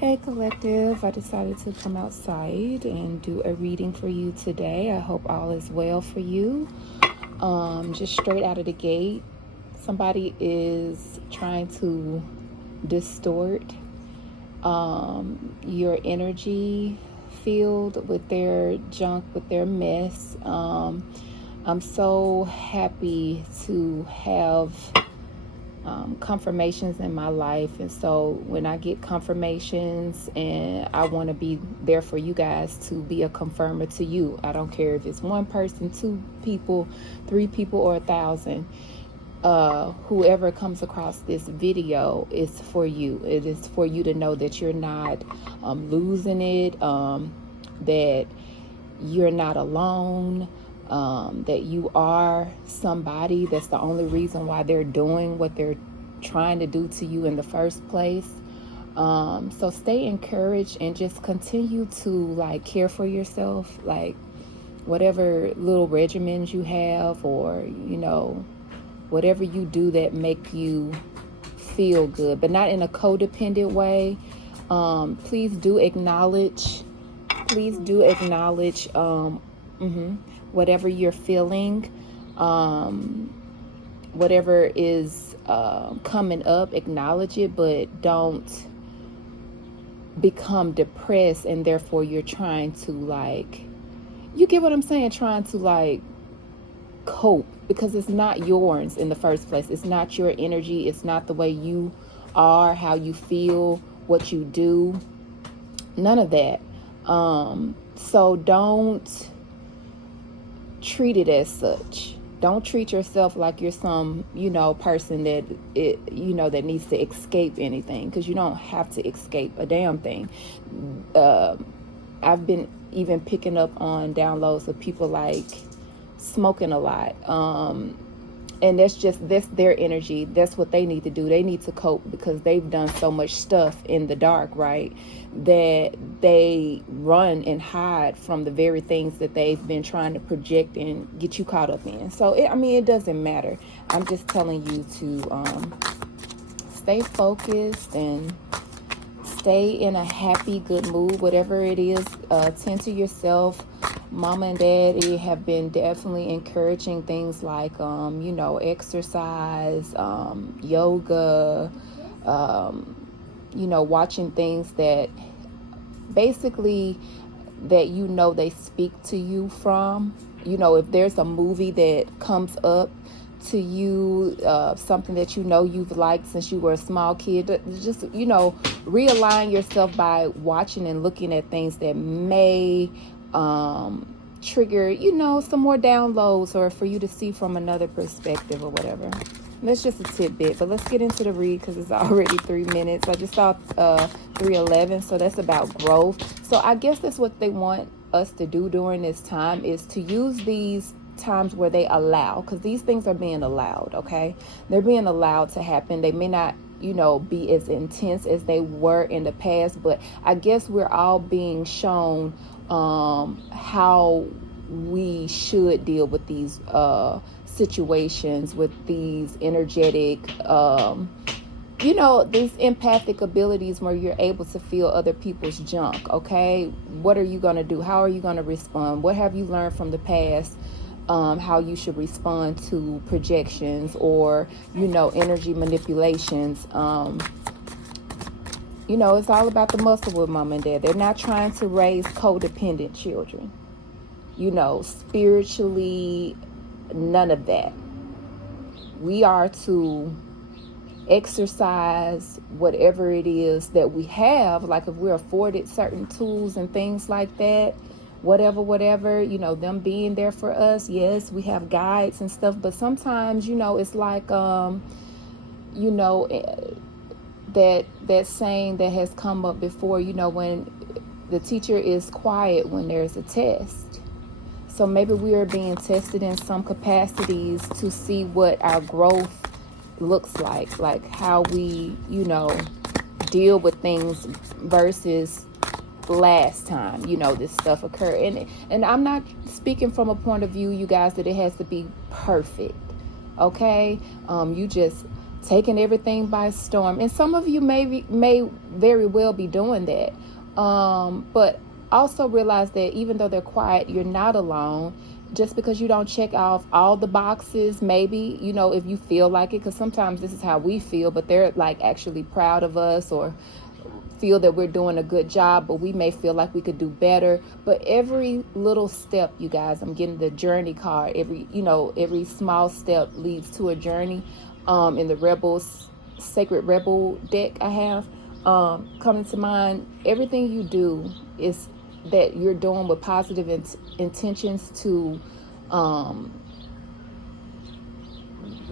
Hey collective, I decided to come outside and do a reading for you today. I hope all is well for you. Just straight out of the gate, somebody is trying to distort your energy field with their junk, with their mess. I'm so happy to have confirmations in my life, and so when I get confirmations, and I want to be there for you guys to be a confirmer to you. I don't care if it's one person, two people, three people, or 1,000. Whoever comes across this video is for you. It is for you to know that you're not losing it, that you're not alone, that you are somebody. That's the only reason why they're doing what they're trying to do to you in the first place. So stay encouraged and just continue to care for yourself, whatever little regimens you have, or whatever you do that make you feel good, but not in a codependent way. Please do acknowledge whatever you're feeling, whatever is coming up, acknowledge it, but don't become depressed and therefore you're trying to you get what I'm saying, trying to cope, because it's not yours in the first place. It's not your energy. It's not the way you are, how you feel, what you do, none of that. So don't treat it as such. Don't treat yourself like you're some, person that that needs to escape anything, because you don't have to escape a damn thing. I've been even picking up on downloads of people smoking a lot. And that's their energy. That's what they need to do. They need to cope because they've done so much stuff in the dark, right? That they run and hide from the very things that they've been trying to project and get you caught up in. So, it doesn't matter. I'm just telling you to stay focused and stay in a happy, good mood, whatever it is. Tend to yourself. Mama and Daddy have been definitely encouraging things like, exercise, yoga, watching things that basically that they speak to you from. If there's a movie that comes up to you, something that you've liked since you were a small kid, just realign yourself by watching and looking at things that may trigger some more downloads, or for you to see from another perspective or whatever. That's just a tidbit, but let's get into the read because it's already 3 minutes. I just saw 3:11, so that's about growth. So I guess that's what they want us to do during this time, is to use these times where they allow, because these things are being allowed. Okay, they're being allowed to happen. They may not be as intense as they were in the past, but I guess we're all being shown how we should deal with these situations, with these energetic these empathic abilities where you're able to feel other people's junk. Okay, what are you going to do? How are you going to respond? What have you learned from the past? How you should respond to projections or energy manipulations. It's all about the muscle with Mom and Dad. They're not trying to raise codependent children. Spiritually, none of that. We are to exercise whatever it is that we have, like if we're afforded certain tools and things like that, whatever, them being there for us. Yes, we have guides and stuff, but sometimes, it's like, that saying that has come up before, when the teacher is quiet when there's a test. So maybe we are being tested in some capacities to see what our growth looks like how we, deal with things versus last time, this stuff occurred. And I'm not speaking from a point of view, you guys, that it has to be perfect. Okay. You just taking everything by storm. And some of you may very well be doing that. But also realize that even though they're quiet, you're not alone. Just because you don't check off all the boxes, maybe, if you feel like it, because sometimes this is how we feel, but they're like actually proud of us or feel that we're doing a good job, but we may feel like we could do better. But every little step, you guys, I'm getting the journey card. Every small step leads to a journey. In the Sacred Rebel deck I have, coming to mind, everything you do is that you're doing with positive intentions to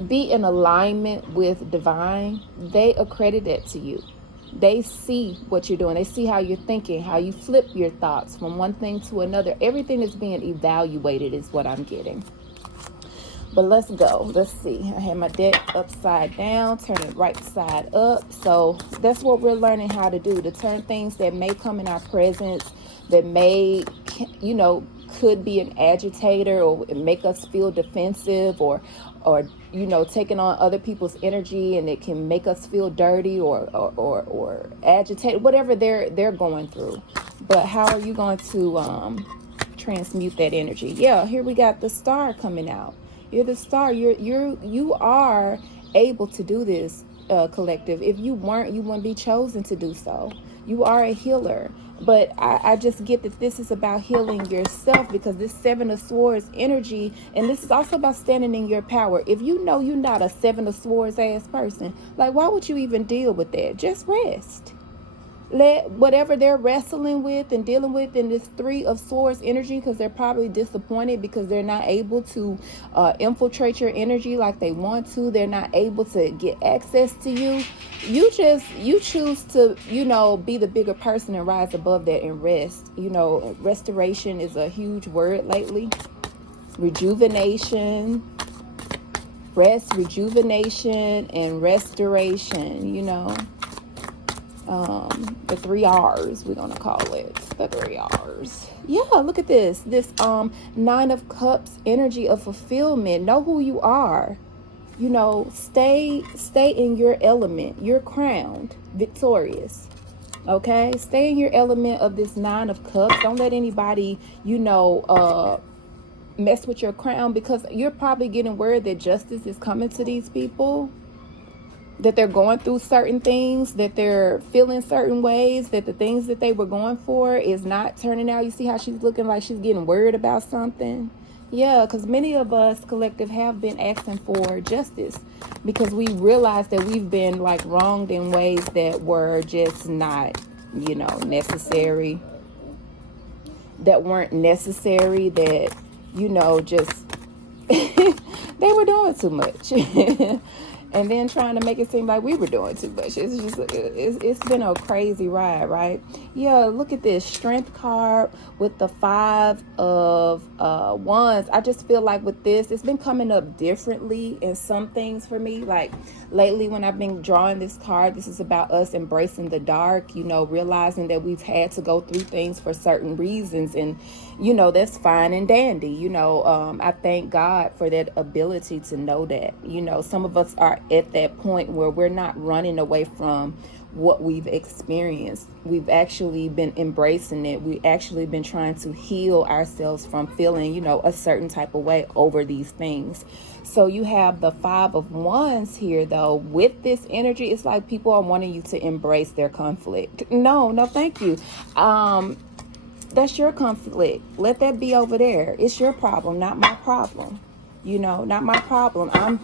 be in alignment with divine. They accredit it to you. They see what you're doing. They see how you're thinking, how you flip your thoughts from one thing to another. Everything is being evaluated is what I'm getting. But let's go. Let's see. I had my deck upside down, turn it right side up. So that's what we're learning how to do, to turn things that may come in our presence, that may, could be an agitator or make us feel defensive or taking on other people's energy, and it can make us feel dirty or agitated, whatever they're going through. But how are you going to transmute that energy? Yeah, here we got the star coming out. You're the star. You are able to do this, collective. If you weren't, you wouldn't be chosen to do so. You are a healer. But I just get that this is about healing yourself, because this Seven of Swords energy, and this is also about standing in your power. If you know you're not a Seven of Swords ass person, like, why would you even deal with that? Just rest. Let whatever they're wrestling with and dealing with in this Three of Swords energy, because they're probably disappointed because they're not able to infiltrate your energy like they want to. They're not able to get access to you. You choose to, be the bigger person and rise above that and rest. Restoration is a huge word lately. Rejuvenation, rest, rejuvenation, and restoration, the 3 R's, we're gonna call it the 3 R's. Yeah, look at this Nine of Cups energy of fulfillment. Know who you are. Stay in your element. You're crowned victorious. Okay, stay in your element of this Nine of Cups. Don't let anybody mess with your crown, because you're probably getting word that justice is coming to these people, that they're going through certain things, that they're feeling certain ways, that the things that they were going for is not turning out. You see how she's looking like she's getting worried about something? Yeah, because many of us, collective, have been asking for justice, because we realize that we've been wronged in ways that were just not, necessary, that weren't necessary, that, just they were doing too much. And then trying to make it seem like we were doing too much. It's been a crazy ride, right? Yeah, look at this Strength card with the 5 of Wands. I just feel like with this, it's been coming up differently in some things for me. Like lately when I've been drawing this card, this is about us embracing the dark, realizing that we've had to go through things for certain reasons. And, that's fine and dandy. I thank God for that ability to know that. Some of us are at that point where we're not running away from what we've experienced. We've actually been embracing it. We've actually been trying to heal ourselves from feeling, a certain type of way over these things. So you have the 5 of Wands here, though. With this energy, it's like people are wanting you to embrace their conflict. No, thank you. That's your conflict. Let that be over there. It's your problem, not my problem. Not my problem.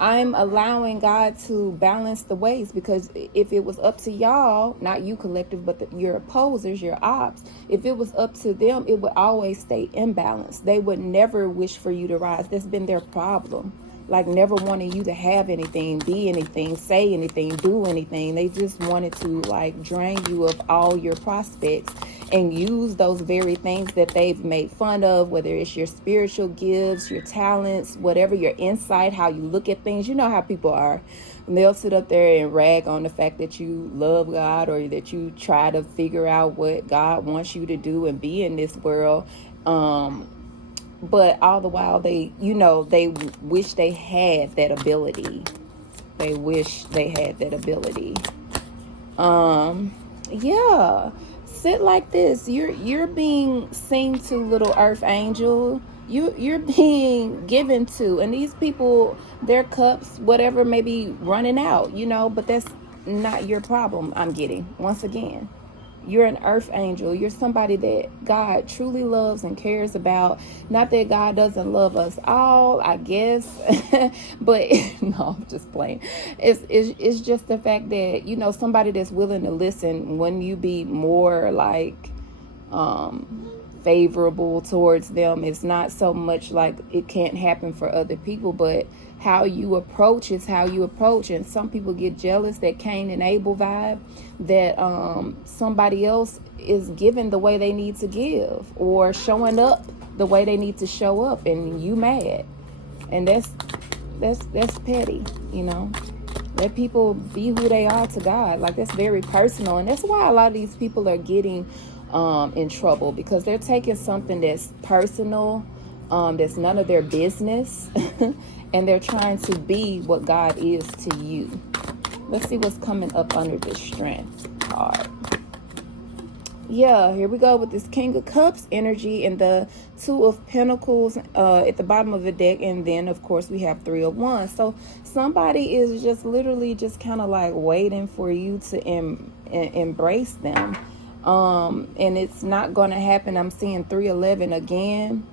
I'm allowing God to balance the ways, because if it was up to y'all, not you collective, but your opposers, your ops, if it was up to them, it would always stay imbalanced. They would never wish for you to rise. That's been their problem. Never wanting you to have anything, be anything, say anything, do anything. They just wanted to drain you of all your prospects and use those very things that they've made fun of, whether it's your spiritual gifts, your talents, whatever, your insight, how you look at things. You know how people are. And they'll sit up there and rag on the fact that you love God, or that you try to figure out what God wants you to do and be in this world. But all the while they wish they had that ability they wish they had that ability. Yeah, sit like this. You're being seen to, little earth angel. You're being given to, and these people, their cups, whatever, may be running out, but that's not your problem. I'm getting, once again, you're an earth angel. You're somebody that God truly loves and cares about. Not that God doesn't love us all, I guess, but no, I'm just playing. It's just the fact that, somebody that's willing to listen when you be more like favorable towards them. It's not so much like it can't happen for other people, but how you approach is how you approach. And some people get jealous, that Cain and Abel vibe, that somebody else is giving the way they need to give, or showing up the way they need to show up, and you mad. And that's petty. Let people be who they are to God. Like, that's very personal, and that's why a lot of these people are getting in trouble, because they're taking something that's personal, that's none of their business, and they're trying to be what God is to you. Let's see what's coming up under this strength card. Yeah, here we go with this King of Cups energy and the Two of Pentacles at the bottom of the deck. And then, of course, we have Three of Wands. So somebody is just literally just kind of like waiting for you to embrace them. And it's not going to happen. I'm seeing 311 again.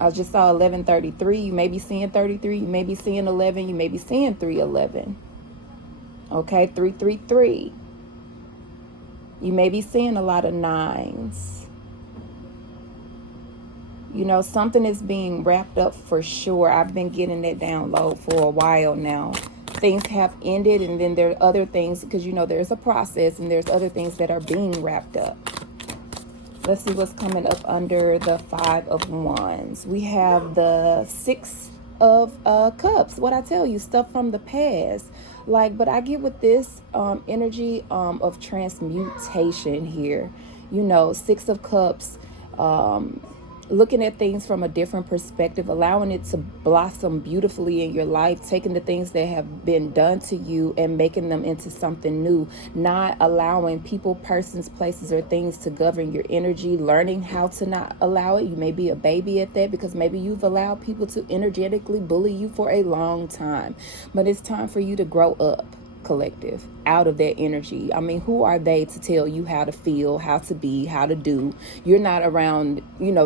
I just saw 1133. You may be seeing 33. You may be seeing 11. You may be seeing 311. Okay, 333. You may be seeing a lot of nines. Something is being wrapped up for sure. I've been getting that download for a while now. Things have ended, and then there are other things, because there's a process, and there's other things that are being wrapped up. Let's see what's coming up under the Five of Wands. We have the Six of Cups. What I tell you, stuff from the past. But I get with this energy of transmutation here. Six of Cups, looking at things from a different perspective, allowing it to blossom beautifully in your life, taking the things that have been done to you and making them into something new, not allowing people, persons, places, or things to govern your energy, learning how to not allow it. You may be a baby at that, because maybe you've allowed people to energetically bully you for a long time, but it's time for you to grow up, collective, out of that energy. I mean, who are they to tell you how to feel, how to be, how to do? You're not around,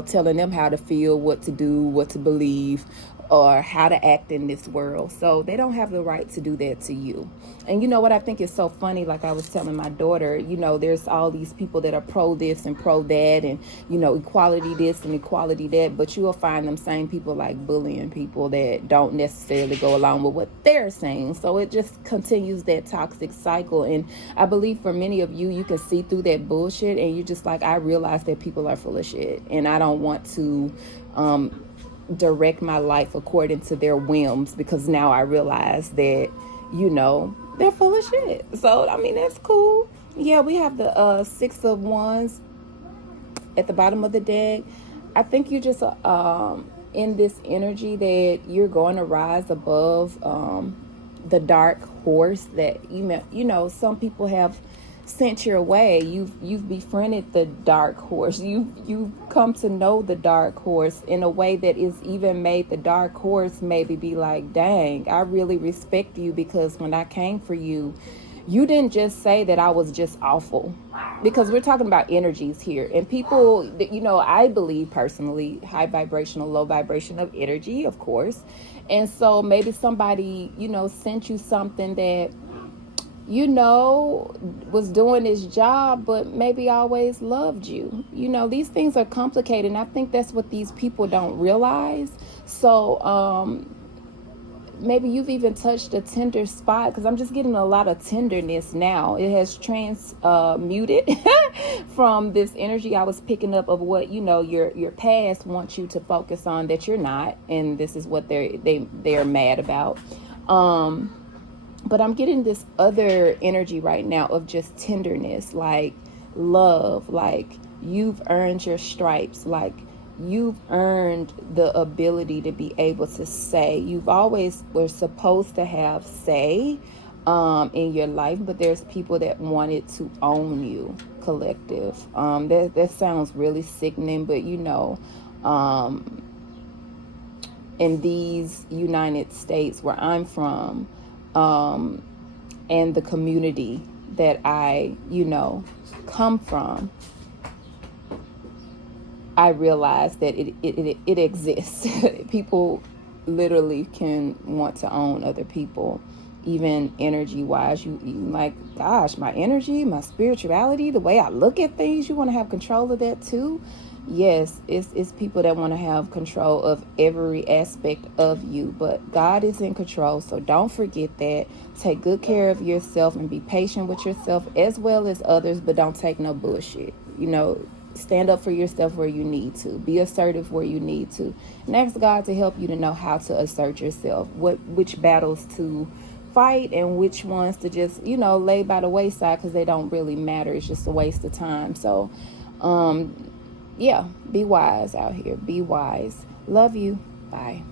telling them how to feel, what to do, what to believe, or how to act in this world. So they don't have the right to do that to you. And what I think is so funny, like I was telling my daughter, there's all these people that are pro this and pro that, and equality this and equality that, but you will find them same people like bullying people that don't necessarily go along with what they're saying. So it just continues that toxic cycle. And I believe for many of you, you can see through that bullshit, and you're just like, I realize that people are full of shit, and I don't want to direct my life according to their whims, because now I realize that they're full of shit. So I mean, that's cool. Yeah, we have the Six of Wands at the bottom of the deck. I think you just in this energy that you're going to rise above the dark horse that some people have sent your way. You've befriended the dark horse. You've come to know the dark horse in a way that is even made the dark horse maybe be like, dang, I really respect you, because when I came for you, you didn't just say that I was just awful, because we're talking about energies here, and people that, I believe personally, high vibrational, low vibration of energy, of course. And so maybe somebody, sent you something that was doing his job, but maybe always loved you. These things are complicated, and I think that's what these people don't realize. So maybe you've even touched a tender spot, because I'm just getting a lot of tenderness now. It has transmuted from this energy I was picking up of what your past wants you to focus on that you're not, and this is what they're mad about. But I'm getting this other energy right now of just tenderness, like love, like you've earned your stripes, like you've earned the ability to be able to say. You've always were supposed to have say in your life, but there's people that wanted to own you, collective. That sounds really sickening, but in these United States where I'm from, and the community that I, come from, I realized that it exists. People literally can want to own other people, even energy wise. You like, gosh, my energy, my spirituality, the way I look at things, you want to have control of that too. Yes, it's people that want to have control of every aspect of you, but God is in control, so don't forget that. Take good care of yourself and be patient with yourself as well as others, but don't take no bullshit. Stand up for yourself where you need to. Be assertive where you need to. And ask God to help you to know how to assert yourself, which battles to fight and which ones to just, lay by the wayside because they don't really matter. It's just a waste of time. So, yeah, be wise out here. Be wise. Love you. Bye.